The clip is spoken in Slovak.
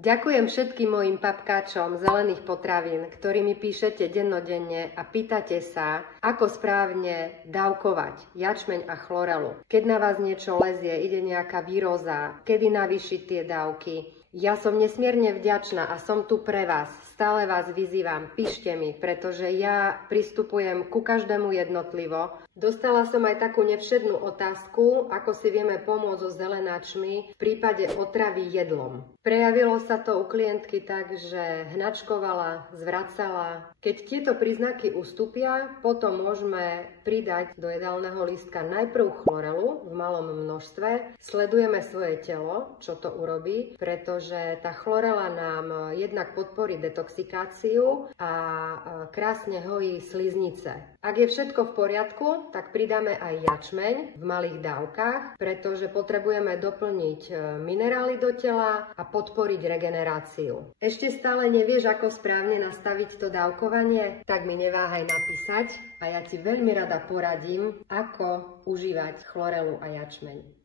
Ďakujem všetkým mojim papkáčom zelených potravín, ktorí mi píšete dennodenne a pýtate sa, ako správne dávkovať jačmeň a chlorelu. Keď na vás niečo lezie, ide nejaká výroza, kedy navýšiť tie dávky. Ja som nesmierne vďačná a som tu pre vás. Stále vás vyzývam, píšte mi, pretože ja pristupujem ku každému jednotlivo. Dostala som aj takú nevšednú otázku, ako si vieme pomôcť so zelenáčmi v prípade otravy jedlom. Prejavilo sa to u klientky tak, že hnačkovala, zvracala. Keď tieto príznaky ustúpia, potom môžeme pridať do jedálneho lístka najprv chlorelu v malom množstve. Sledujeme svoje telo, čo to urobí, pretože tá chlorela nám jednak podporí detoxikáciu a krásne hojí sliznice. Ak je všetko v poriadku, tak pridáme aj jačmeň v malých dávkach, pretože potrebujeme doplniť minerály do tela a podporiť regeneráciu. Ešte stále nevieš, ako správne nastaviť to dávkovanie? Tak mi neváhaj napísať a ja ti veľmi rada poradím, ako užívať chlorelu a jačmeň.